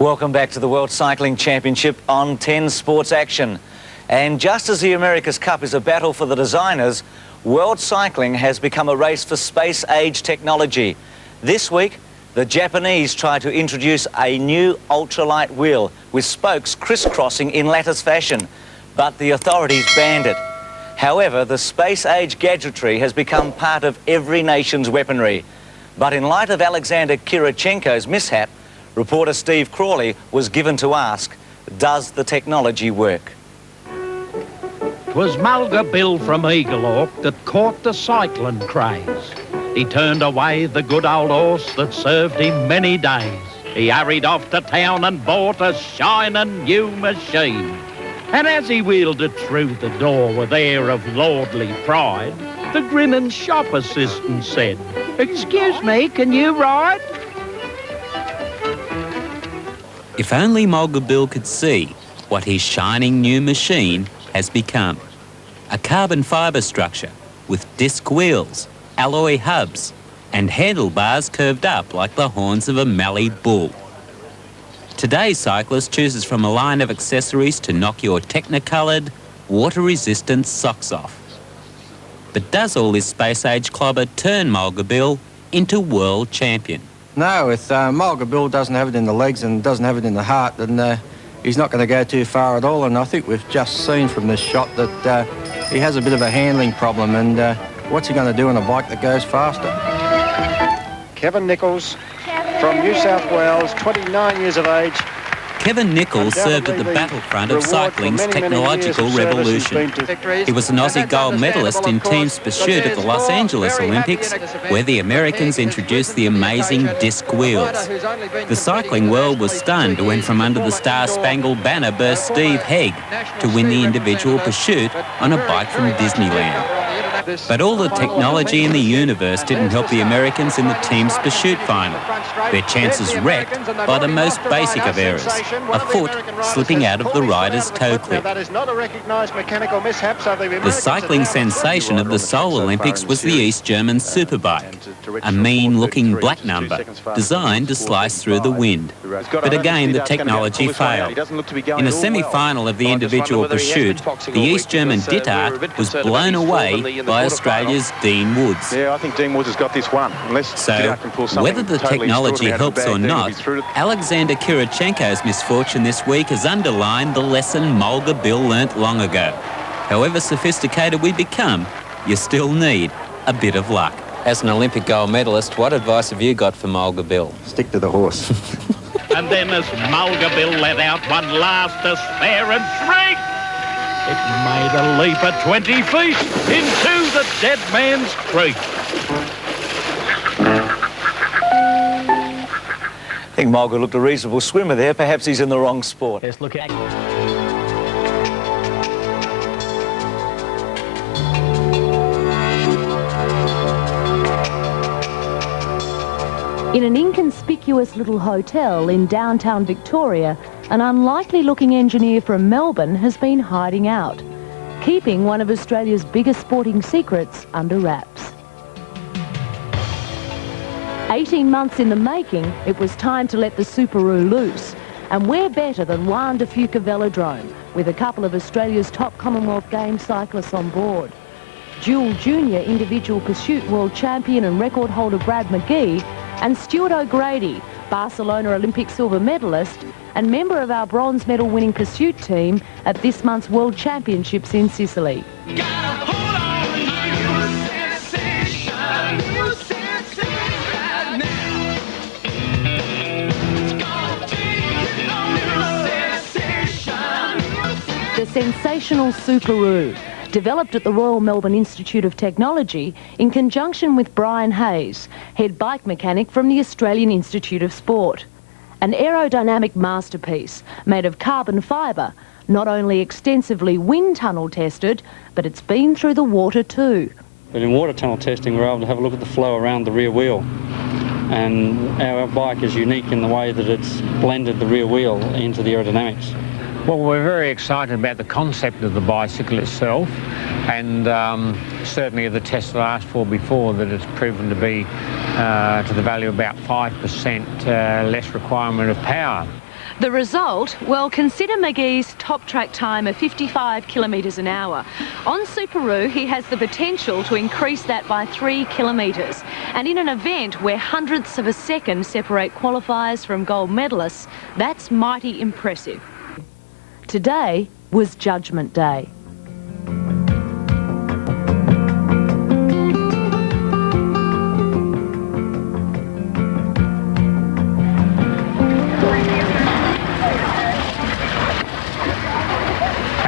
Welcome back to the World Cycling Championship on 10 Sports Action. And just as the America's Cup is a battle for the designers, world cycling has become a race for space-age technology. This week, the Japanese try to introduce a new ultralight wheel with spokes crisscrossing in lattice fashion, but the authorities banned it. However, the space-age gadgetry has become part of every nation's weaponry. But in light of Alexander Kirichenko's mishap, reporter Steve Crawley was given to ask, does the technology work? 'Twas Mulga Bill from Eaglehawk that caught the cycling craze. He turned away the good old horse that served him many days. He hurried off to town and bought a shining new machine. And as he wheeled it through the door with air of lordly pride, the grinning shop assistant said, "Excuse me, can you ride?" If only Mulga Bill could see what his shining new machine has become. A carbon fibre structure with disc wheels, alloy hubs and handlebars curved up like the horns of a Mallee bull. Today's cyclist chooses from a line of accessories to knock your technicoloured, water-resistant socks off. But does all this space-age clobber turn Mulga Bill into world champion? No, if Mulga Bill doesn't have it in the legs and doesn't have it in the heart, then he's not going to go too far at all. And I think we've just seen from this shot that he has a bit of a handling problem. And what's he going to do on a bike that goes faster? Kevin Nichols from New South Wales, 29 years of age. Kevin Nichols served at the battlefront of cycling's technological revolution. He was an Aussie gold medalist in team's pursuit at the Los Angeles Olympics, where the Americans introduced the amazing disc wheels. The cycling world was stunned when from under the Star-Spangled Banner burst Steve Hegg to win the individual pursuit on a bike from Disneyland. But all the technology in the universe didn't help the Americans in the team's pursuit final. Their chances wrecked by the most basic of errors, a foot slipping out of the rider's toe clip. The cycling sensation of the Seoul Olympics was the East German Superbike, a mean-looking black number designed to slice through the wind. But again, the technology failed. In a semi-final of the individual pursuit, the East German Dittart was blown away by Australia's Dean Woods. Yeah, I think Dean Woods has got this one. So, whether the technology helps or not, Alexander Kirichenko's misfortune this week has underlined the lesson Mulga Bill learnt long ago. However sophisticated we become, you still need a bit of luck. As an Olympic gold medalist, what advice have you got for Mulga Bill? Stick to the horse. And then as Mulga Bill let out one last despair and shriek, it made a leap of 20 feet into the dead man's creek. I think Mulga looked a reasonable swimmer there. Perhaps he's in the wrong sport. Let's look at... In an inconspicuous little hotel in downtown Victoria, an unlikely-looking engineer from Melbourne has been hiding out, keeping one of Australia's biggest sporting secrets under wraps. 18 months in the making, it was time to let the Subaru loose. And where better than Juan de Fuca Velodrome, with a couple of Australia's top Commonwealth Games cyclists on board. Dual Junior individual pursuit world champion and record holder Brad McGee, and Stuart O'Grady, Barcelona Olympic silver medalist and member of our bronze medal winning pursuit team at this month's World Championships in Sicily. The sensational Subaru, developed at the Royal Melbourne Institute of Technology in conjunction with Brian Hayes, head bike mechanic from the Australian Institute of Sport. An aerodynamic masterpiece made of carbon fibre, not only extensively wind tunnel tested, but it's been through the water too. But in water tunnel testing, we're able to have a look at the flow around the rear wheel. And our bike is unique in the way that it's blended the rear wheel into the aerodynamics. Well, we're very excited about the concept of the bicycle itself. And certainly the test I asked for before, that it's proven to be to the value of about 5% less requirement of power. The result? Well, consider McGee's top track time of 55 kilometres an hour. On Suparu, he has the potential to increase that by 3 kilometres. And in an event where hundredths of a second separate qualifiers from gold medalists, that's mighty impressive. Today was Judgment Day.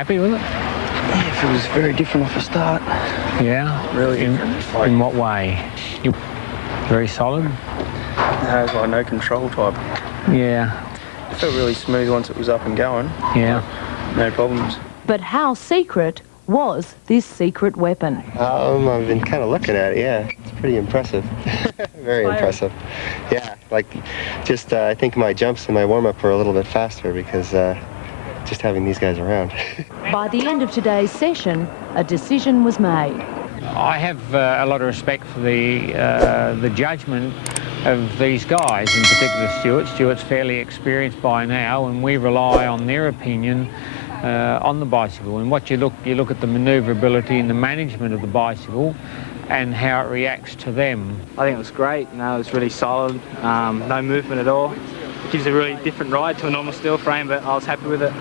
Happy with it? Yes, it was very different off the start. Yeah? Really In what way? Very solid? No, it was like no control type. Yeah. It felt really smooth once it was up and going. Yeah. No problems. But how secret was this secret weapon? I've been kind of looking at it, yeah. It's pretty impressive. Very impressive. Yeah, like just I think my jumps and my warm-up were a little bit faster because just having these guys around. By the end of today's session, a decision was made. I have a lot of respect for the judgment of these guys, in particular Stuart. Stuart's fairly experienced by now, and we rely on their opinion on the bicycle. And what you look at the manoeuvrability and the management of the bicycle and how it reacts to them. I think it was great. You know, it was really solid, no movement at all. It gives a really different ride to a normal steel frame, but I was happy with it.